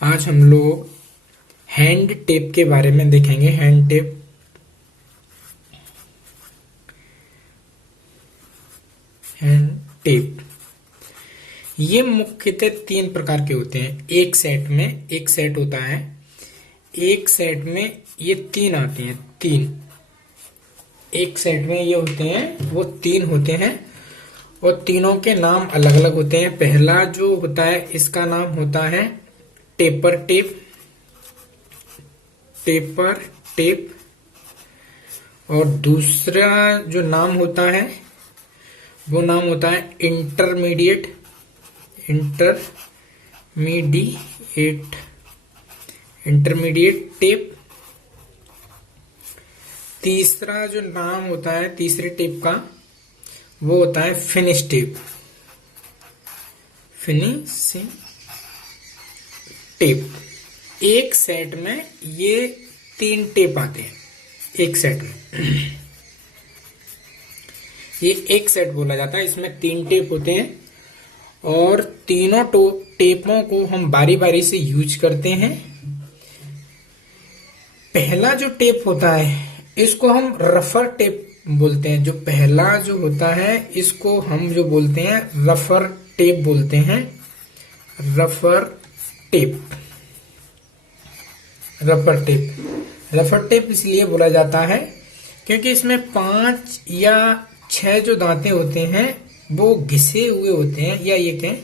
आज हम लोग हैंड टेप के बारे में देखेंगे। हैंड टेप ये मुख्यतः तीन प्रकार के होते हैं। एक सेट होता है। एक सेट में ये तीन आते हैं। एक सेट में ये होते हैं, वो तीन होते हैं और तीनों के नाम अलग अलग होते हैं। पहला जो होता है इसका नाम होता है टेपर टेप और दूसरा जो नाम होता है वो नाम होता है इंटरमीडिएट टेप। तीसरा जो नाम होता है तीसरे टेप का वो होता है फिनिशिंग टेप। एक सेट में ये तीन टेप आते हैं। एक सेट में ये एक सेट बोला जाता है। इसमें तीन टेप होते हैं और तीनों टेपों को हम बारी बारी से यूज करते हैं। पहला जो टेप होता है इसको हम रफर टेप बोलते हैं। जो पहला जो होता है इसको हम जो बोलते हैं रफर टेप बोलते हैं। रफर टेप इसलिए बोला जाता है क्योंकि इसमें 5 या 6 जो दांते होते हैं वो घिसे हुए होते हैं, या ये कहें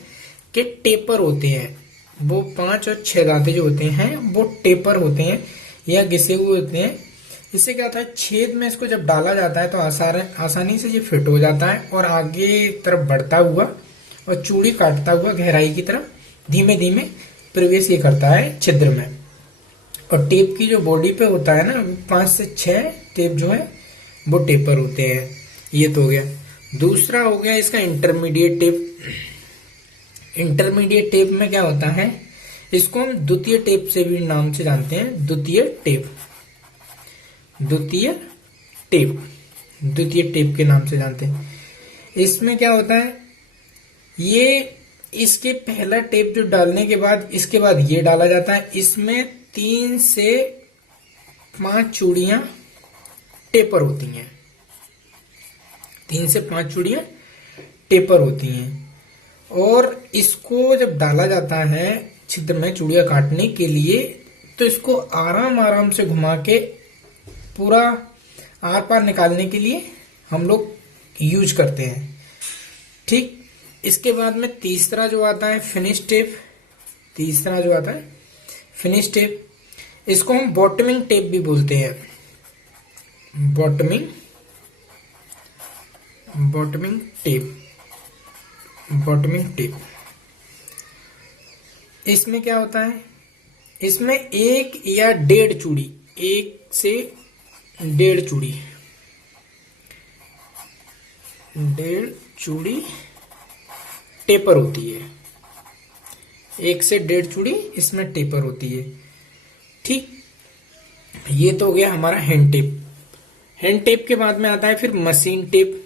कि टेपर होते हैं। वो 5 और 6 दांते जो होते हैं वो टेपर होते हैं या घिसे हुए होते हैं। इससे क्या होता है, छेद में इसको जब डाला जाता है तो आसानी से ये फिट हो जाता है और आगे तरफ बढ़ता हुआ और चूड़ी काटता हुआ गहराई की तरफ धीमे धीमे प्रवेश ये करता है छिद्र में। और टेप की जो बॉडी पे होता है ना, 5 से 6 टेप जो है वो टेपर होते हैं। ये तो हो गया। दूसरा हो गया इसका इंटरमीडिएट टेप में क्या होता है, इसको हम द्वितीय टेप से भी नाम से जानते हैं। द्वितीय टेप के नाम से जानते हैं। इसमें क्या होता है, ये इसके पहला टेप जो डालने के बाद इसके बाद ये डाला जाता है। इसमें 3 से 5 चूड़ियां टेपर होती हैं। 3 से 5 चूड़ियां टेपर होती हैं और इसको जब डाला जाता है छिद्र में चूड़ियां काटने के लिए तो इसको आराम से घुमा के पूरा आर पार निकालने के लिए हम लोग यूज करते हैं। ठीक। इसके बाद में तीसरा जो आता है फिनिश टेप। इसको हम बॉटमिंग टेप भी बोलते हैं। Bottoming tape. इसमें क्या होता है, इसमें 1 या 1.5 चूड़ी, 1 से 1.5 चूड़ी टेपर होती है। 1 से 1.5 चूड़ी इसमें टेपर होती है। ठीक। ये तो हो गया हमारा हैंड टेप के बाद में आता है फिर मशीन टेप।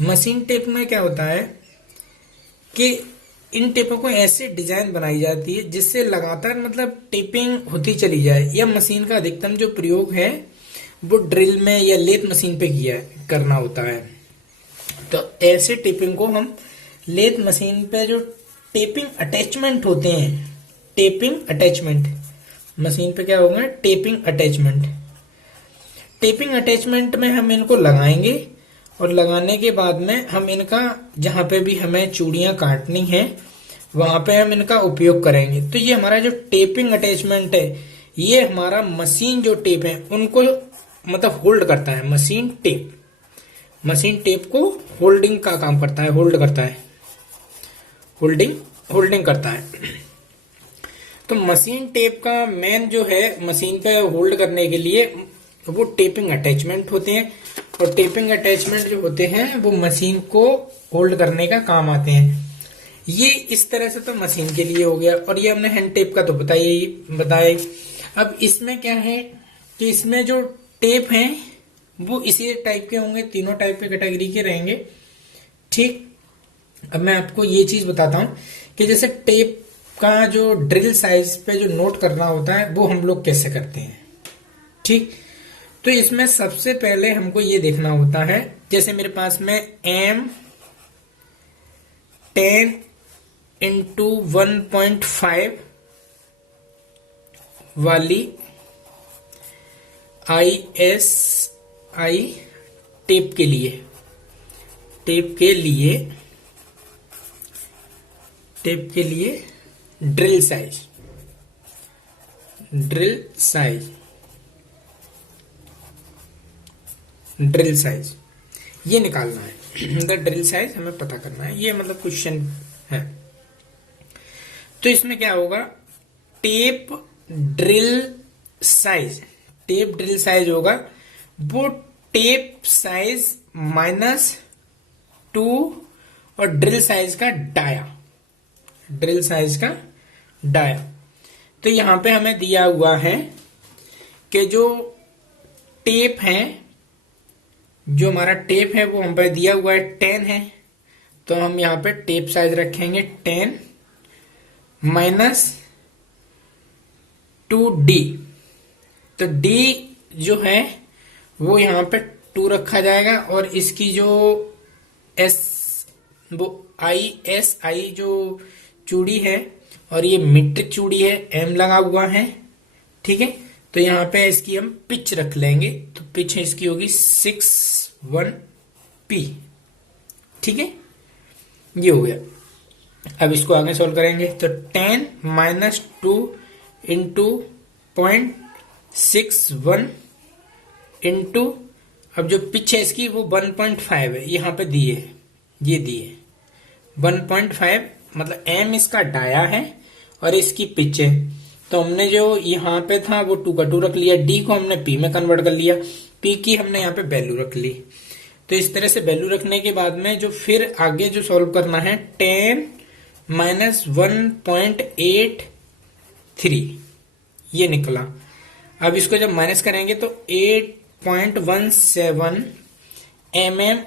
मशीन टेप में क्या होता है कि इन टेपों को ऐसे डिजाइन बनाई जाती है जिससे लगातार मतलब टेपिंग होती चली जाए। या मशीन का अधिकतम जो प्रयोग है वो ड्रिल में या लेथ मशीन पे करना होता है। तो ऐसे टेपिंग को हम लेथ मशीन पे जो टेपिंग अटैचमेंट होते हैं, मशीन पे क्या होगा, टेपिंग अटैचमेंट में हम इनको लगाएंगे और लगाने के बाद में हम इनका जहां पे भी हमें चूड़ियां काटनी है वहां पे हम इनका उपयोग करेंगे। तो ये हमारा जो टेपिंग अटैचमेंट है ये हमारा मशीन जो टेप है उनको मतलब होल्ड करता है। मशीन टेप को होल्डिंग का काम करता है, होल्डिंग करता है। तो मशीन टेप का मेन जो है मशीन पे होल्ड करने के लिए वो टेपिंग अटैचमेंट होते हैं और टेपिंग अटैचमेंट जो होते हैं वो मशीन को होल्ड करने का काम आते हैं। ये इस तरह से तो मशीन के लिए हो गया और ये हमने हैंड टेप का तो बताया। अब इसमें क्या है कि इसमें जो टेप हैं वो इसी टाइप के होंगे, तीनों टाइप के कैटेगरी के रहेंगे। ठीक। अब मैं आपको ये चीज बताता हूं कि जैसे टेप का जो ड्रिल साइज पे जो नोट करना होता है वो हम लोग कैसे करते हैं। ठीक, तो इसमें सबसे पहले हमको ये देखना होता है, जैसे मेरे पास में M 10x1.5 वाली ISI टेप के लिए ड्रिल साइज ये निकालना है। इनका ड्रिल साइज हमें पता करना है, ये मतलब क्वेश्चन है। तो इसमें क्या होगा, टेप ड्रिल साइज होगा वो टेप साइज -2 और ड्रिल साइज का डाया। तो यहां पे हमें दिया हुआ है कि जो हमारा टेप है वो हम पे दिया हुआ है 10 है, तो हम यहाँ पे टेप साइज रखेंगे 10 -2D। तो D जो है वो यहाँ पे 2 रखा जाएगा और इसकी जो ISI जो चूड़ी है और ये मीट्रिक चूड़ी है, M लगा हुआ है। ठीक है, तो यहाँ पे इसकी हम पिच रख लेंगे, तो पिच इसकी होगी 61P। ठीक है, ये हो गया। अब इसको आगे सोल्व करेंगे तो 10 -2 इंटू 0.61 इंटू, अब जो पिच है इसकी वो 1.5 है, यहाँ पे दिए है, ये दिए 1.5, मतलब M इसका डाया है और इसकी पिच है। तो हमने जो यहाँ पे था वो 2 का 2 रख लिया, D को हमने P में कन्वर्ट कर लिया, P की हमने यहाँ पे वैल्यू रख ली। तो इस तरह से वैल्यू रखने के बाद में जो फिर आगे जो सॉल्व करना है 10 -1.83 ये निकला। अब इसको जब माइनस करेंगे तो 8.17 mm